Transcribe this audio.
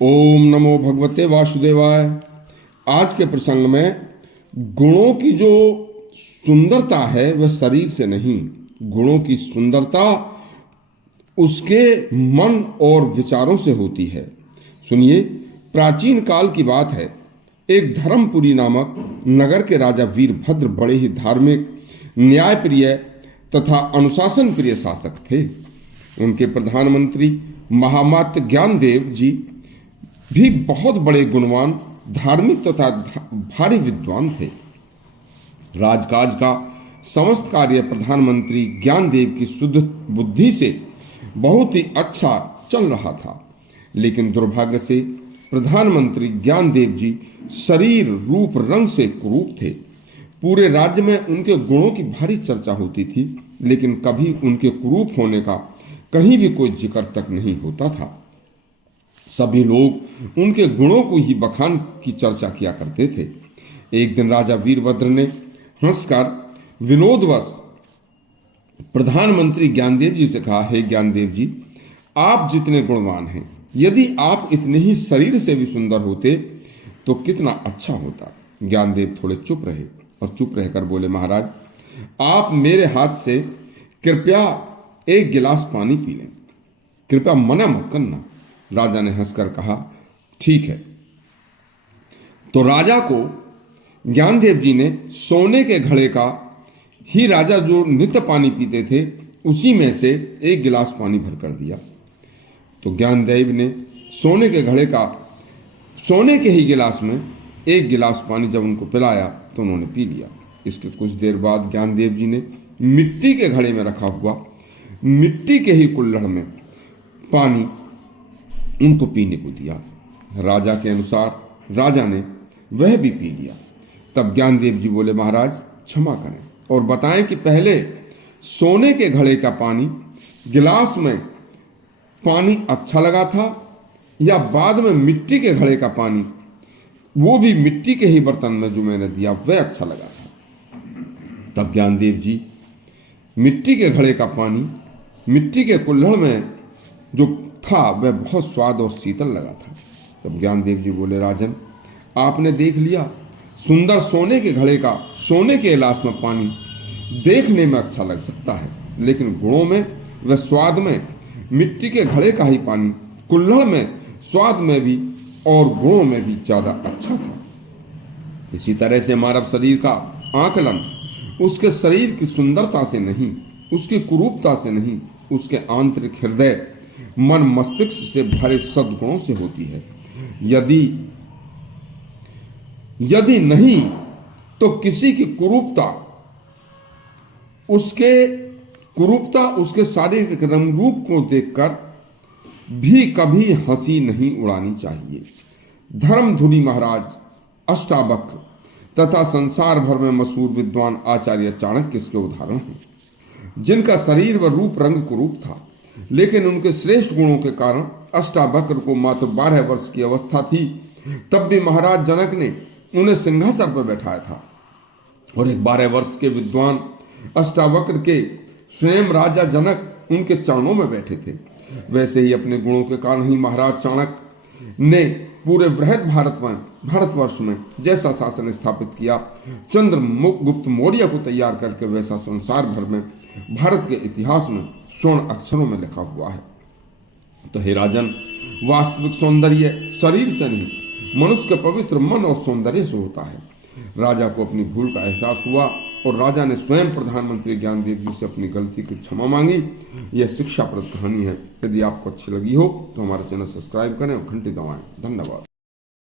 ओम नमो भगवते वासुदेवाय। आज के प्रसंग में गुणों की जो सुंदरता है वह शरीर से नहीं, गुणों की सुंदरता उसके मन और विचारों से होती है। सुनिए, प्राचीन काल की बात है। एक धर्मपुरी नामक नगर के राजा वीरभद्र बड़े ही धार्मिक, न्यायप्रिय तथा अनुशासन प्रिय शासक थे। उनके प्रधानमंत्री महामात्य ज्ञानदेव जी भी बहुत बड़े गुणवान, धार्मिक तथा भारी विद्वान थे। राजकाज का समस्त कार्य प्रधानमंत्री ज्ञानदेव की शुद्ध बुद्धि से बहुत ही अच्छा चल रहा था, लेकिन दुर्भाग्य से प्रधानमंत्री ज्ञानदेव जी शरीर रूप रंग से कुरूप थे। पूरे राज्य में उनके गुणों की भारी चर्चा होती थी, लेकिन कभी उनके कुरूप होने का कहीं भी कोई जिक्र तक नहीं होता था। सभी लोग उनके गुणों को ही बखान की चर्चा किया करते थे। एक दिन राजा वीरभद्र ने हंसकर विनोदवश प्रधानमंत्री ज्ञानदेव जी से कहा, हे ज्ञानदेव जी, आप जितने गुणवान हैं, यदि आप इतने ही शरीर से भी सुंदर होते तो कितना अच्छा होता। ज्ञानदेव थोड़े चुप रहे और चुप रहकर बोले, महाराज, आप मेरे हाथ से कृपया एक गिलास पानी पी लें, कृपया मना मत करना। राजा ने हंसकर कहा, ठीक है। तो राजा को ज्ञानदेव जी ने सोने के घड़े का ही, राजा जो नित्य पानी पीते थे उसी में से एक गिलास पानी भर कर दिया। तो ज्ञानदेव ने सोने के घड़े का, सोने के ही गिलास में एक गिलास पानी जब उनको पिलाया तो उन्होंने पी लिया। इसके कुछ देर बाद ज्ञानदेव जी ने मिट्टी के घड़े में रखा हुआ मिट्टी के ही कुल्हड़ में पानी उनको पीने को दिया। राजा के अनुसार राजा ने वह भी पी लिया। तब ज्ञानदेव जी बोले, महाराज क्षमा करें और बताएं कि पहले सोने के घड़े का पानी गिलास में पानी अच्छा लगा था या बाद में मिट्टी के घड़े का पानी, वो भी मिट्टी के ही बर्तन में जो मैंने दिया वह अच्छा लगा था। तब ज्ञानदेव जी मिट्टी के घड़े का पानी मिट्टी के कुल्हड़ में जो था वह बहुत स्वाद और शीतल लगा था। तब ज्ञानदेव जी बोले, राजन, आपने देख लिया, सुंदर सोने के घड़े का सोने के गिलास में पानी देखने में अच्छा लग सकता है, लेकिन गुणों में व स्वाद में मिट्टी के घड़े का ही पानी कुल्हड़ में स्वाद में भी और गुणों में भी ज्यादा अच्छा था। इसी तरह से मानव शरीर का आकलन उसके शरीर की सुंदरता से नहीं, उसकी कुरूपता से नहीं, उसके आंतरिक हृदय, मन, मस्तिष्क से भरे सद्गुणों से होती है। यदि नहीं तो किसी की कुरूपता उसके शारीरिक रंग रूप को देखकर भी कभी हंसी नहीं उड़ानी चाहिए। धर्मधुनी महाराज अष्टावक्र तथा संसार भर में मशहूर विद्वान आचार्य चाणक्य इसके उदाहरण हैं, जिनका शरीर व रूप रंग कुरूप था, लेकिन उनके श्रेष्ठ गुणों के कारण अष्टावक्र को मात्र 12 वर्ष की अवस्था थी, तब भी महाराज जनक ने उन्हें सिंहासन पर बैठाया था और एक 12 वर्ष के विद्वान अष्टावक्र के स्वयं राजा जनक उनके चरणों में बैठे थे। वैसे ही अपने गुणों के कारण ही महाराज चाणक्य ने पूरे बृहद भारतवर्ष में जैसा शासन स्थापित किया, चंद्रगुप्त मौर्य को तैयार करके वैसा संसार भर में भारत के इतिहास में स्वर्ण अक्षरों में लिखा हुआ है। तो हे राजन, वास्तविक सौंदर्य शरीर से नहीं, मनुष्य के पवित्र मन और सौंदर्य से होता है। राजा को अपनी भूल का एहसास हुआ और राजा ने स्वयं प्रधानमंत्री ज्ञानदेव जी से अपनी गलती की क्षमा मांगी। यह शिक्षाप्रद कहानी है। यदि आपको अच्छी लगी हो तो हमारे चैनल सब्सक्राइब करें और घंटी दबाएं। धन्यवाद।